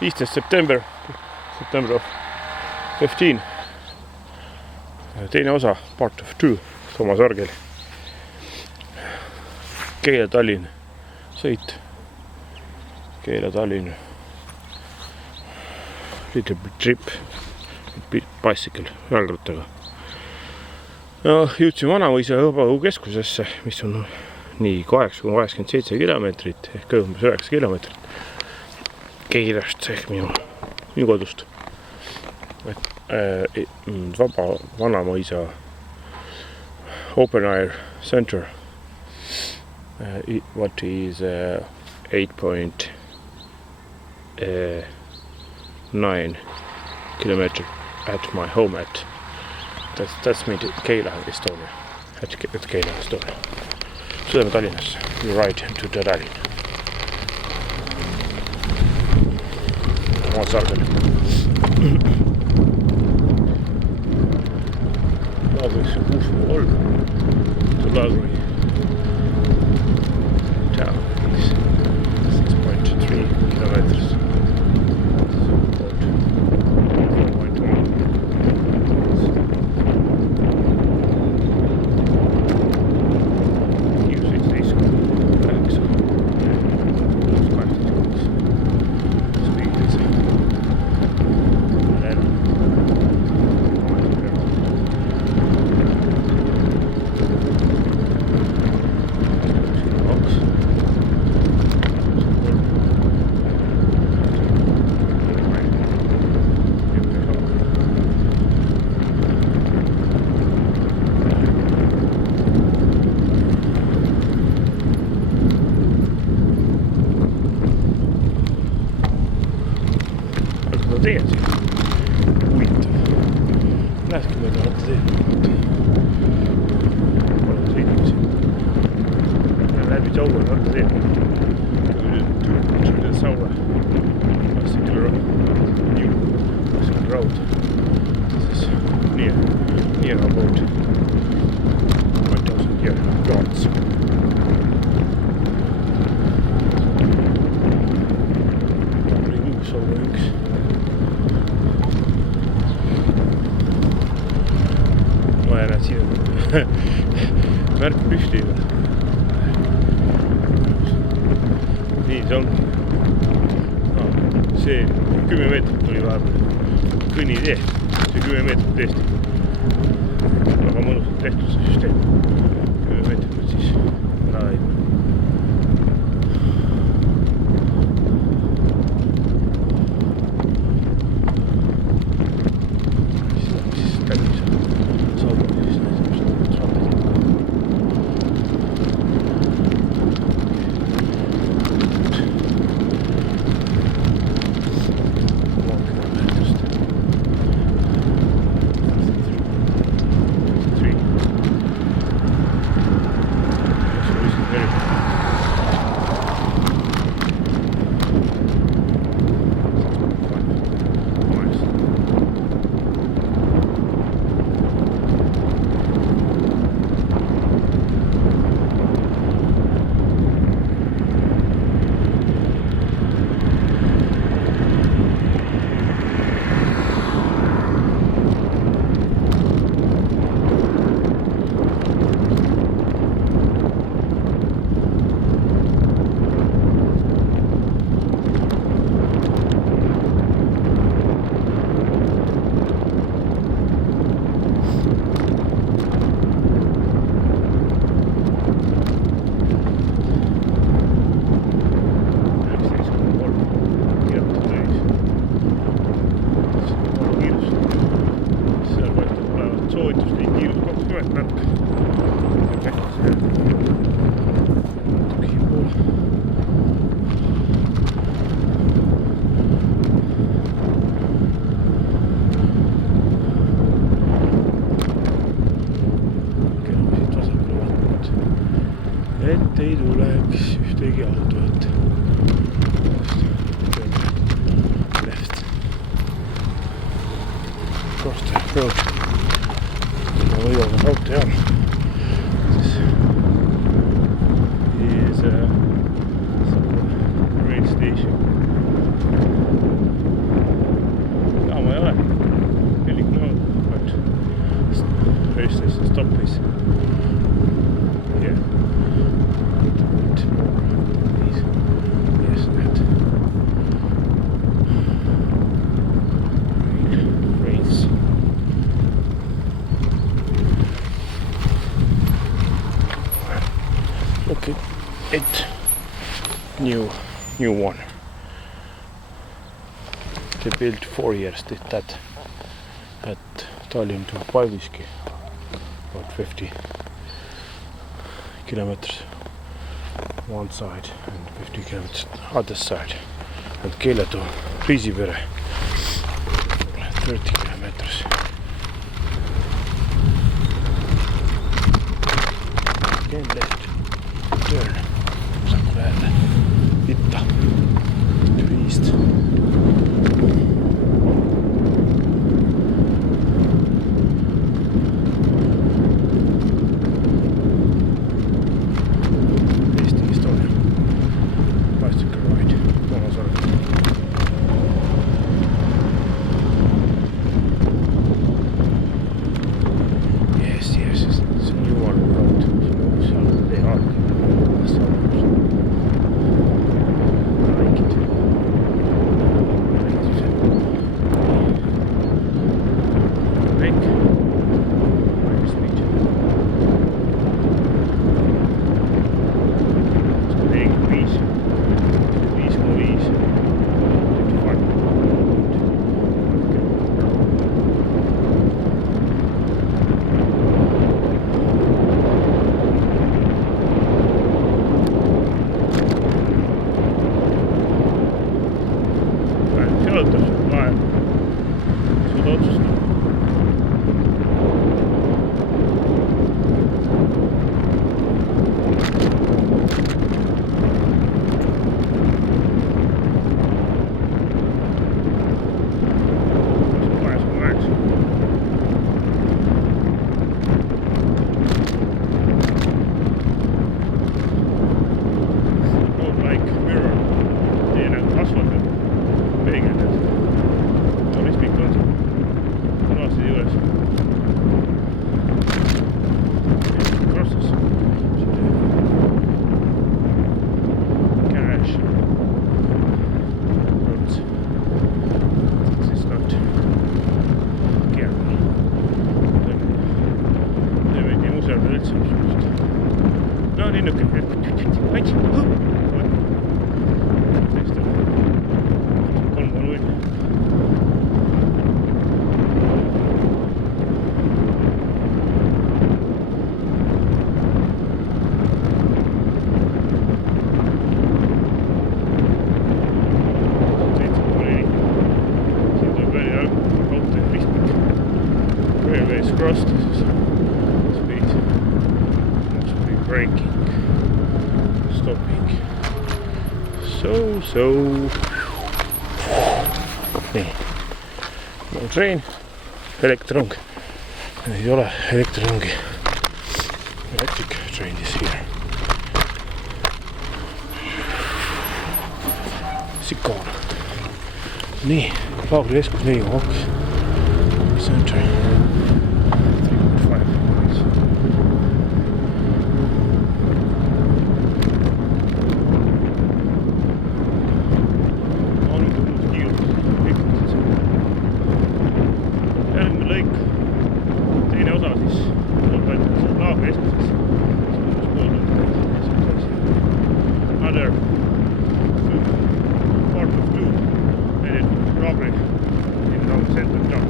15 September of 15. Teine osa, part of 2, Toomas Argel. Keila-Tallinn sõit. Keila-Tallinn. Little bit trip. Bicycle, jalgrattaga. Jõudsime Vanamõisa hõbaõhukeskusesse, mis on nii 8,87 kilomeetrit ehk umbes 9 kilomeetrit Keilast ehk minu kodust. Vaba Vanamõisa Open Air Center. What is 8.9 kilometer at my home at that's me to Keila, Estonia. At Keila, Estonia. Sõidame Tallinnasse. We ride to Tallinn. Toomas Argel. Laagris 6,3. To Laagri. Down is 6.3 kilometers. Teed siin huvitav. Näedki mööda rattateed. Olen sõitnud siin. Läbi Saue rattateed. Through the Saue bicycle road. This is near about 1,000 yards. Oli uus Saue 1. Näed siin märk püsti. Nii see on. See 10 meetrit tuli vahepeal kõnnitee. See 10 meetrit tõesti. Väga mõnusalt tehtud see süsteem. 10 meetrit siis ära ei. et ei tuleks ühtegi autot. Left. Across the road. Ma võivad auto jääma. Is a rail station. new one. They built 4 years did that at Tallinn to Paldiski, about 50 kilometers one side and 50 kilometers other side, and Keila to Riisipere 30 kilometers. Again left turn Saku lähedale itta to east. Crossed speed, mostly braking, stopping. So nii, no train, elektrong, ei ole elektrirongi. Electric train is here. Sikoon. Nii, Laagri-keskus 4,2 Century 3.5 miles. On tulnud kiirus. Järgmine lõik, teine osa siis lõpetab Laagri-keskuses. Another part of 2 minute robbery in wrong center town.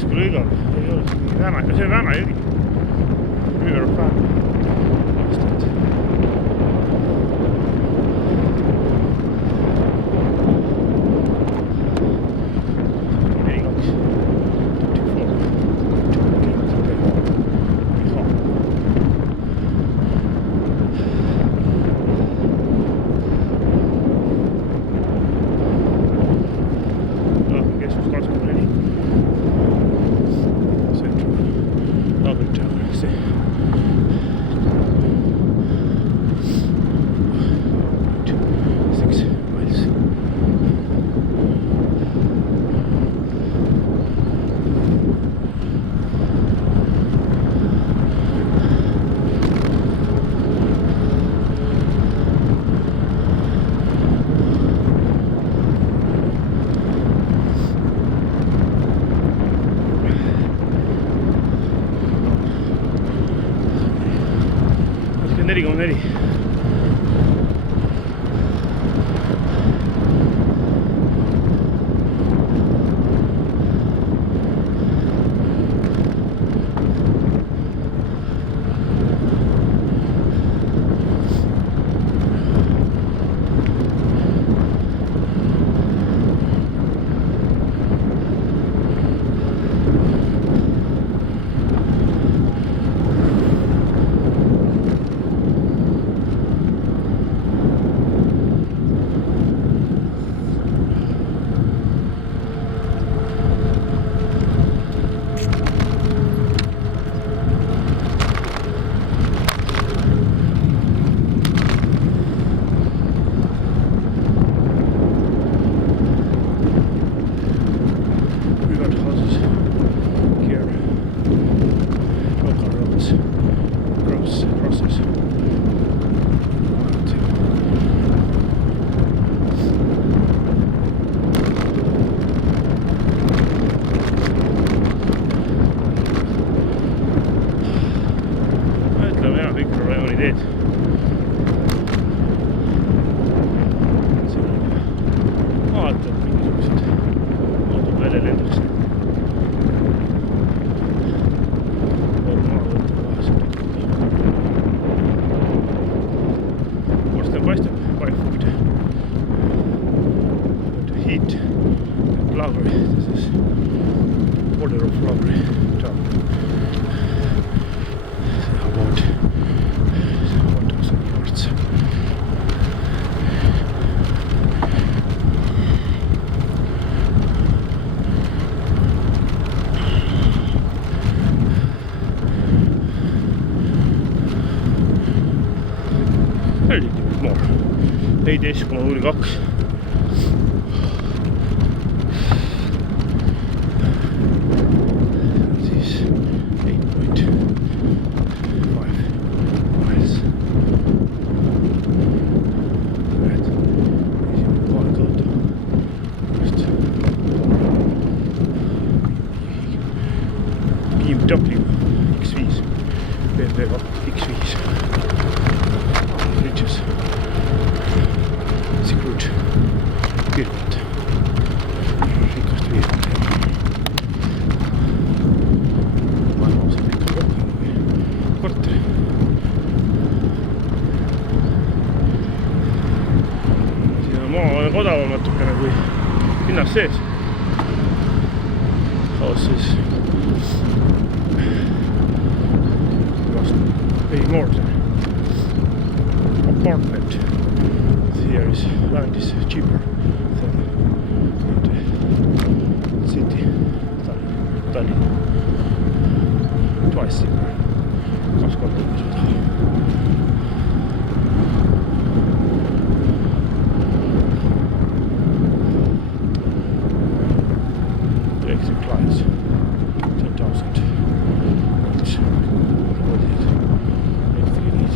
Taskulõigal ei ole see mingi väna, see on väna jõgi. River of Väna. Neri. More. 14,02. Siis 8.5 miles. Right. Esimene kaudu. Just. BMW X5. BMW X5. Riches. Secret piirkond, rikast piirkond maailma osad ikka rohkem kui korteri. Siin on maa odavam natukene kui linnas sees. Saas siis pay more than apartment. Here is land is cheaper than the city, Tallinn. Twice cheaper. 2 korda seda. Electric lines, 10,000 volts. What is it? Electric need.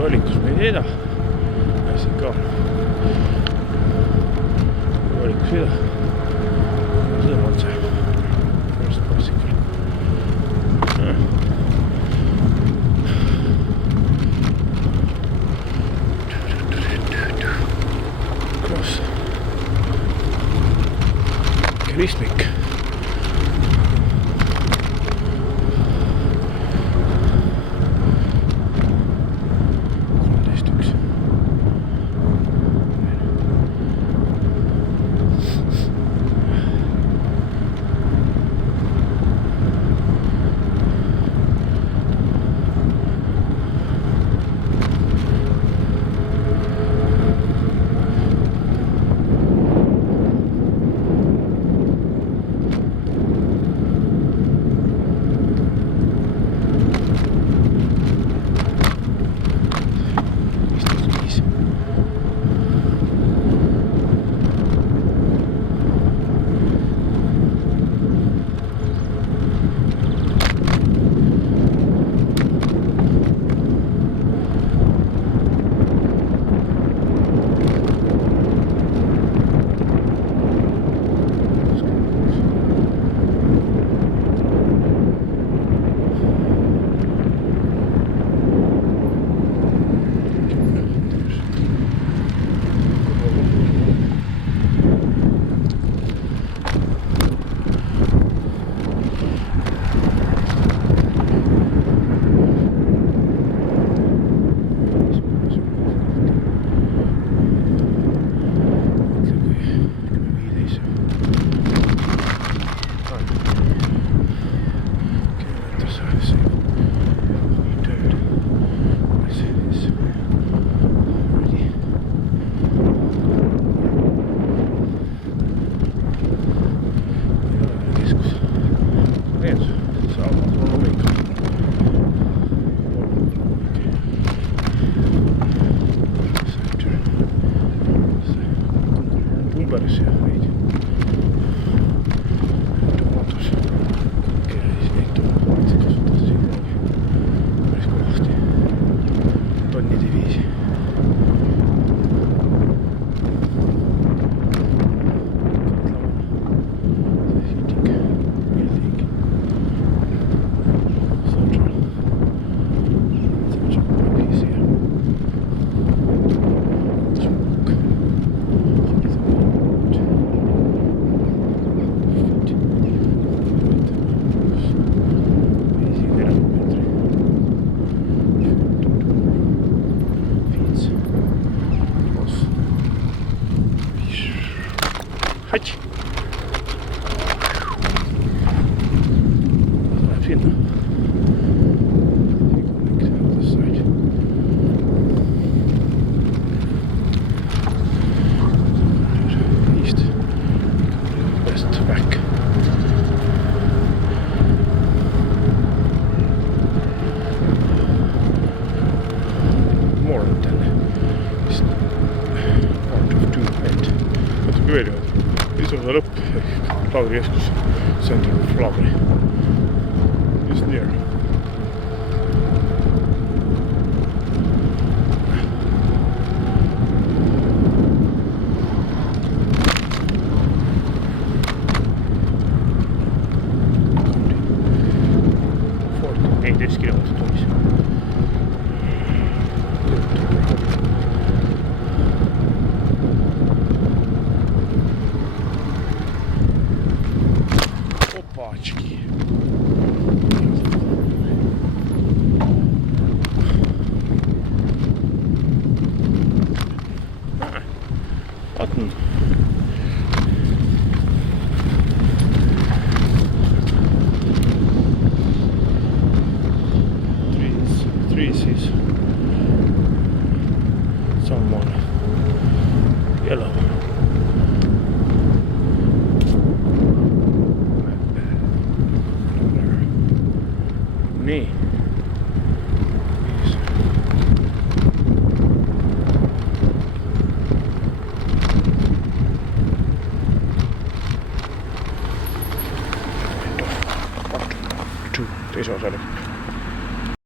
Valikus me ei sõida. sõida. Siin ka valiku sõida. Sõidame otse. First bicycle. Cross. Ristmik. Hać. Läheb sinna. East. West back. More than this part of 2 and natuke veel jõud. Istungi lõpp ehk Laagri keskus, center of Laagri. Just near. Kilomeetrit tunnis. Опачки. Button. Trees is someone yellow.